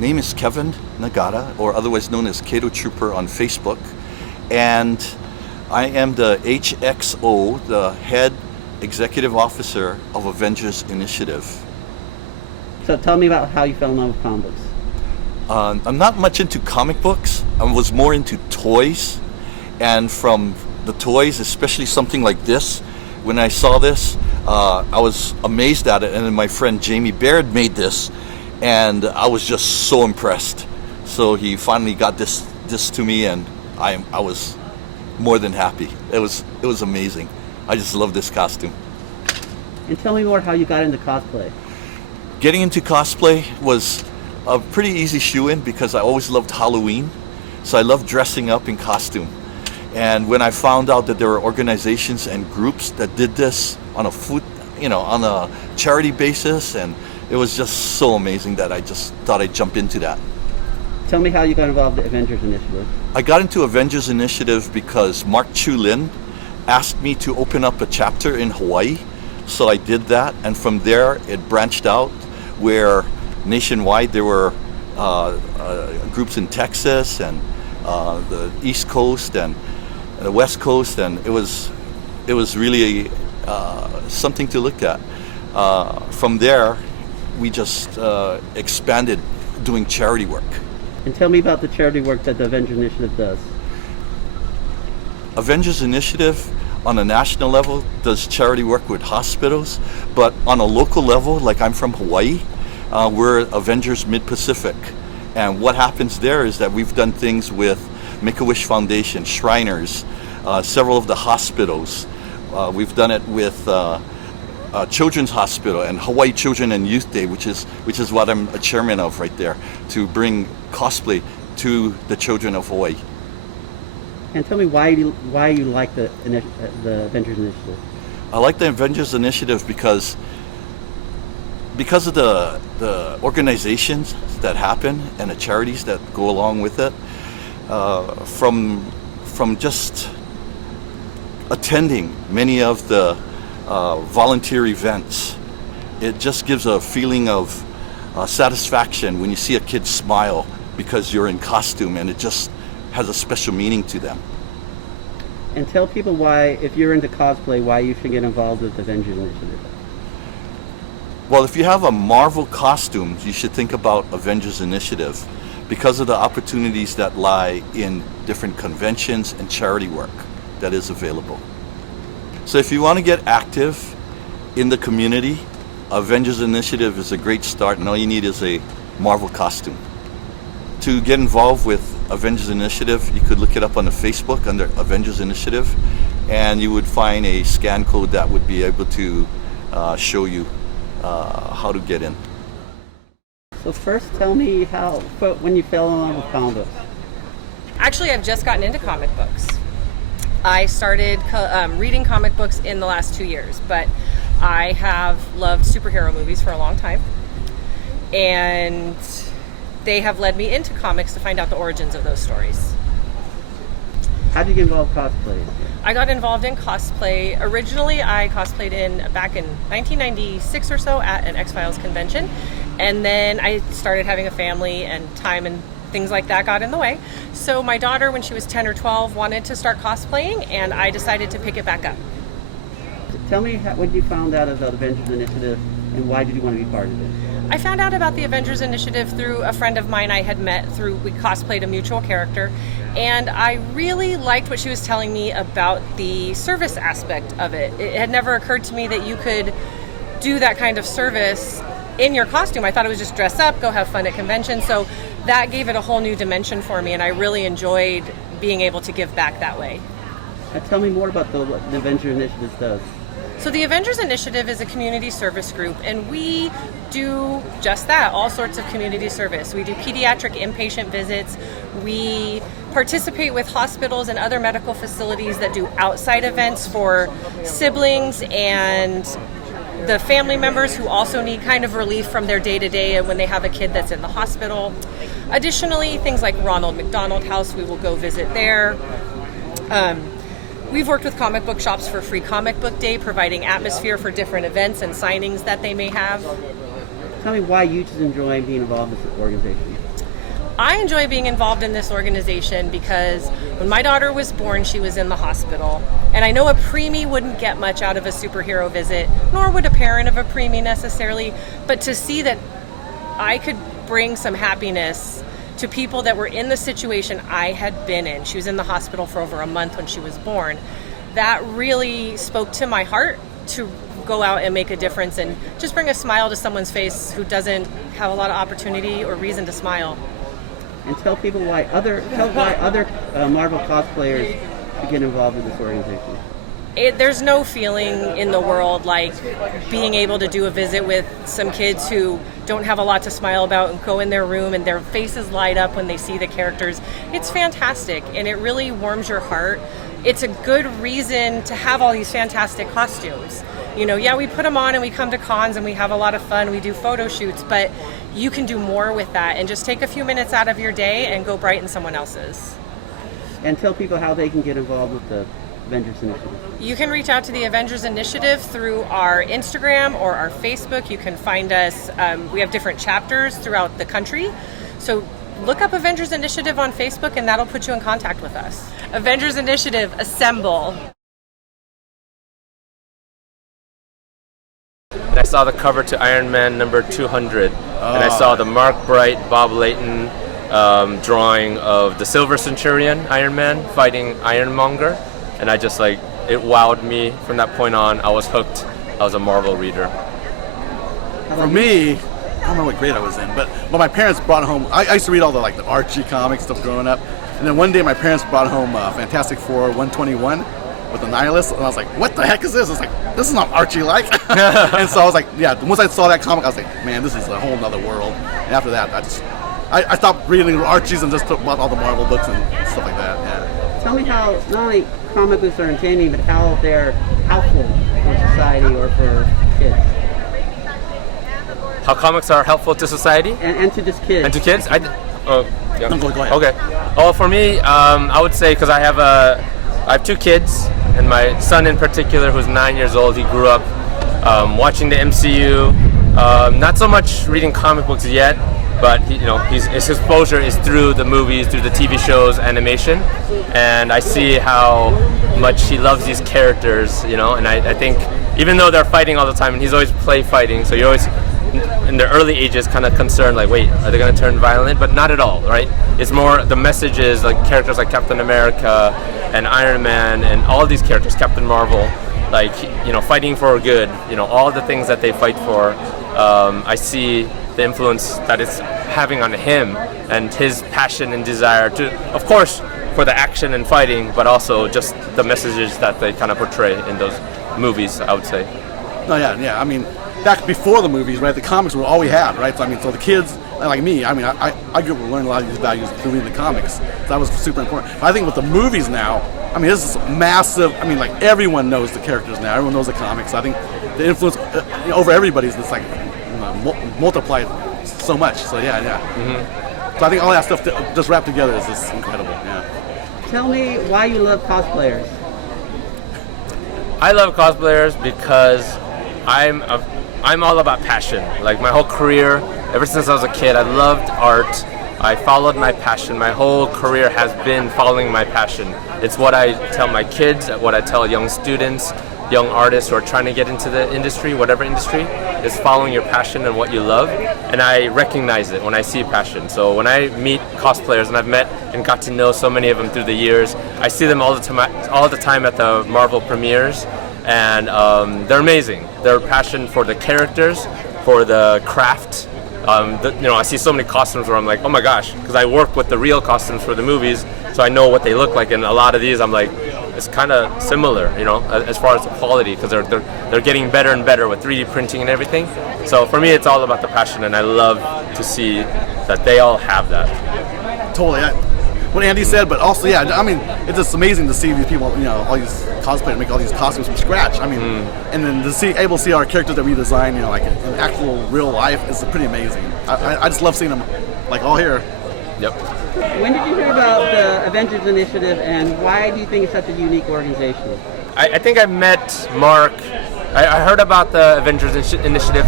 name is Kevin Nagata, or otherwise known as Kato Trooper on Facebook, and I am the HXO, the Head Executive Officer of Avengers Initiative. So tell me about how you fell in love with comic books. I'm not much into comic books. I was more into toys, and from the toys, especially something like this, when I saw this, I was amazed at it, and then my friend Jamie Baird made this, and I was just so impressed. So he finally got this to me, and I was more than happy. It was amazing. I just love this costume. And tell me more how you got into cosplay. Getting into cosplay was a pretty easy shoe-in because I always loved Halloween. So I loved dressing up in costume. And when I found out that there were organizations and groups that did this on a charity basis, and it was just so amazing that I just thought I'd jump into that. Tell me how you got involved in the Avengers Initiative. I got into Avengers Initiative because Mark Chu Lin asked me to open up a chapter in Hawaii. So I did that, and from there it branched out where nationwide there were groups in Texas and the East Coast and the West Coast, and it was really something to look at. From there, we just expanded doing charity work. And tell me about the charity work that the Avengers Initiative does. Avengers Initiative on a national level does charity work with hospitals, but on a local level, like I'm from Hawaii, we're Avengers Mid-Pacific. And what happens there is that we've done things with Make-A-Wish Foundation, Shriners, several of the hospitals. We've done it with Children's Hospital and Hawaii Children and Youth Day, which is what I'm a chairman of right there, to bring cosplay to the children of Hawaii. And tell me why you like the Avengers Initiative. I like the Avengers Initiative because of the organizations that happen and the charities that go along with it. From just attending many of the volunteer events, it just gives a feeling of satisfaction when you see a kid smile because you're in costume, and it just has a special meaning to them. And tell people why, if you're into cosplay, why you should get involved with the Avengers Initiative. Well, if you have a Marvel costume, you should think about Avengers Initiative because of the opportunities that lie in different conventions and charity work that is available. So if you want to get active in the community, Avengers Initiative is a great start, and all you need is a Marvel costume. To get involved with Avengers Initiative, you could look it up on the Facebook under Avengers Initiative, and you would find a scan code that would be able to show you how to get in. So first tell me when you fell in love with comic books. Actually, I've just gotten into comic books. I started reading comic books in the last 2 years, but I have loved superhero movies for a long time, and they have led me into comics to find out the origins of those stories. How did you get involved in cosplay? I got involved in cosplay. Originally, I cosplayed back in 1996 or so at an X-Files convention, and then I started having a family, and time and things like that got in the way. So my daughter, when she was 10 or 12, wanted to start cosplaying, and I decided to pick it back up. Tell me what you found out about the Avengers Initiative, and why did you want to be part of it? I found out about the Avengers Initiative through a friend of mine I had met we cosplayed a mutual character, and I really liked what she was telling me about the service aspect of it. It had never occurred to me that you could do that kind of service in your costume. I thought it was just dress up, go have fun at conventions, so that gave it a whole new dimension for me, and I really enjoyed being able to give back that way. Tell me more about what the Avengers Initiative does. So the Avengers Initiative is a community service group, and we do just that, all sorts of community service. We do pediatric inpatient visits. We participate with hospitals and other medical facilities that do outside events for siblings and the family members who also need kind of relief from their day-to-day when they have a kid that's in the hospital. Additionally, things like Ronald McDonald House, we will go visit there. We've worked with comic book shops for Free Comic Book Day, providing atmosphere for different events and signings that they may have. Tell me why you just enjoy being involved with this organization. I enjoy being involved in this organization because when my daughter was born, she was in the hospital. And I know a preemie wouldn't get much out of a superhero visit, nor would a parent of a preemie necessarily. But to see that I could bring some happiness to people that were in the situation I had been in. She was in the hospital for over a month when she was born. That really spoke to my heart to go out and make a difference and just bring a smile to someone's face who doesn't have a lot of opportunity or reason to smile. And tell people why other Marvel cosplayers should get involved in this organization. There's no feeling in the world like being able to do a visit with some kids who don't have a lot to smile about and go in their room and their faces light up when they see the characters. It's fantastic and it really warms your heart. It's a good reason to have all these fantastic costumes. You know, yeah, we put them on and we come to cons and we have a lot of fun, we do photo shoots, but you can do more with that and just take a few minutes out of your day and go brighten someone else's. And tell people how they can get involved with the Avengers Initiative. You can reach out to the Avengers Initiative through our Instagram or our Facebook. You can find us, we have different chapters throughout the country. So look up Avengers Initiative on Facebook and that'll put you in contact with us. Avengers Initiative, assemble. And I saw the cover to Iron Man number 200, and I saw the Mark Bright, Bob Layton drawing of the Silver Centurion Iron Man fighting Ironmonger, and I just it wowed me from that point on. I was hooked. I was a Marvel reader. For me, I don't know what grade I was in, but my parents brought home. I used to read all the the Archie comics stuff growing up, and then one day my parents brought home Fantastic Four 121 with the Nihilist, and I was like, "What the heck is this?" I was like, "This is not Archie-like." And so I was like, "Yeah." Once I saw that comic, I was like, "Man, this is a whole nother world." And after that, I stopped reading Archies and just bought all the Marvel books and stuff like that. Yeah. Tell me how not only comic books are entertaining, but how they're helpful for society or for kids. How comics are helpful to society And to just kids. and to kids. Yeah. No, go ahead. Okay. Oh, for me, I would say because I have 2 kids, and my son in particular, who's 9 years old, he grew up watching the MCU. Not so much reading comic books yet, but his exposure is through the movies, through the TV shows, animation, and I see how much he loves these characters. And I think even though they're fighting all the time, and he's always play fighting, so you're always in the early ages kind of concerned, wait, are they going to turn violent? But not at all, right? It's more the messages, characters like Captain America and Iron Man and all these characters, Captain Marvel, fighting for good, all the things that they fight for. I see the influence that it's having on him and his passion and desire to, of course, for the action and fighting, but also just the messages that they kind of portray in those movies, I would say. No, yeah. I mean, back before the movies, right? The comics were all we had, right? So so the kids like me, I grew up learning a lot of these values through reading the comics. So that was super important. But I think with the movies now, this is massive. Everyone knows the characters now. Everyone knows the comics. So I think the influence over everybody is just multiplied so much. So yeah. Mm-hmm. So I think all that stuff just wrapped together is just incredible. Yeah. Tell me why you love cosplayers. I love cosplayers because I'm all about passion. My whole career, ever since I was a kid, I loved art. I followed my passion. My whole career has been following my passion. It's what I tell my kids, what I tell young students, young artists who are trying to get into the industry, whatever industry, is following your passion and what you love. And I recognize it when I see passion. So when I meet cosplayers, and I've met and got to know so many of them through the years, I see them all the time at the Marvel premieres, and they're amazing. Their passion for the characters, for the craft. I see so many costumes where I'm like, oh my gosh, because I work with the real costumes for the movies, so I know what they look like, and a lot of these I'm like, it's kind of similar, as far as the quality, because they're getting better and better with 3D printing and everything. So for me, it's all about the passion, and I love to see that they all have that. Totally. What Andy said, but also, it's just amazing to see these people, all these cosplayers make all these costumes from scratch. And then to able to see our characters that we design, in actual real life is pretty amazing. I just love seeing them, all here. Yep. When did you hear about the Avengers Initiative, and why do you think it's such a unique organization? I think I met Mark. I heard about the Avengers Initiative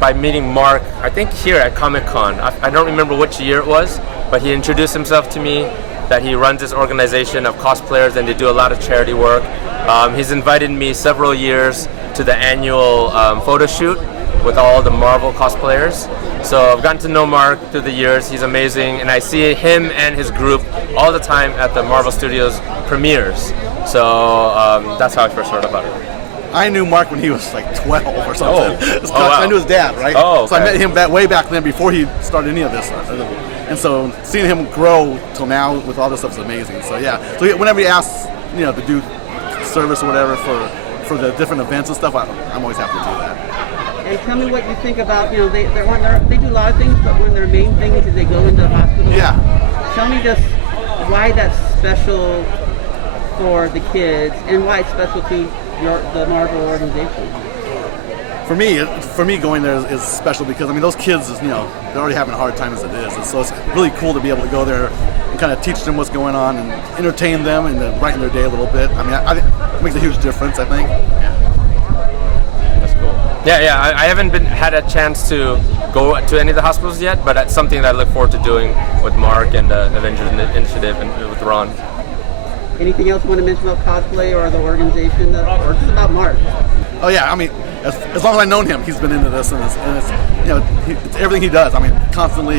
by meeting Mark, I think here at Comic-Con. I don't remember which year it was, but he introduced himself to me, that he runs this organization of cosplayers and they do a lot of charity work. He's invited me several years to the annual photo shoot with all the Marvel cosplayers. So I've gotten to know Mark through the years. He's amazing, and I see him and his group all the time at the Marvel Studios premieres. So that's how I first heard about it. I knew Mark when he was like 12 or something. Oh, wow. I knew his dad, right? Oh, So I okay. met him way back then before he started any of this. And so seeing him grow till now with all this stuff is amazing. So yeah, so whenever he asks, to do service or whatever for the different events and stuff, I'm always happy to do that. And tell me what you think about, they do a lot of things, but one of their main things is they go into the hospital. Yeah. Tell me just why that's special for the kids and why it's special to the Marvel organization. For me, going there is special because those kids, they're already having a hard time as it is, and so it's really cool to be able to go there and kind of teach them what's going on and entertain them and then brighten their day a little bit. I think it makes a huge difference. I think. That's cool. Yeah. I haven't had a chance to go to any of the hospitals yet, but that's something that I look forward to doing with Mark and the Avengers Initiative and with Ron. Anything else you want to mention about cosplay or the organization, or just about Mark? Oh yeah, as long as I've known him, he's been into this, and it's it's everything he does. Constantly,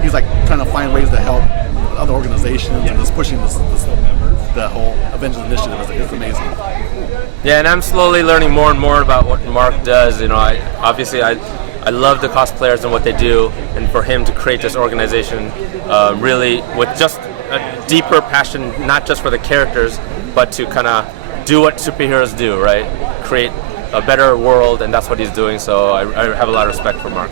he's like trying to find ways to help other organizations and just pushing the whole Avengers Initiative. It's amazing. Yeah, and I'm slowly learning more and more about what Mark does. I love the cosplayers and what they do, and for him to create this organization, really with just a deeper passion, not just for the characters, but to kind of do what superheroes do, right? Create a better world, and that's what he's doing. So I have a lot of respect for Mark.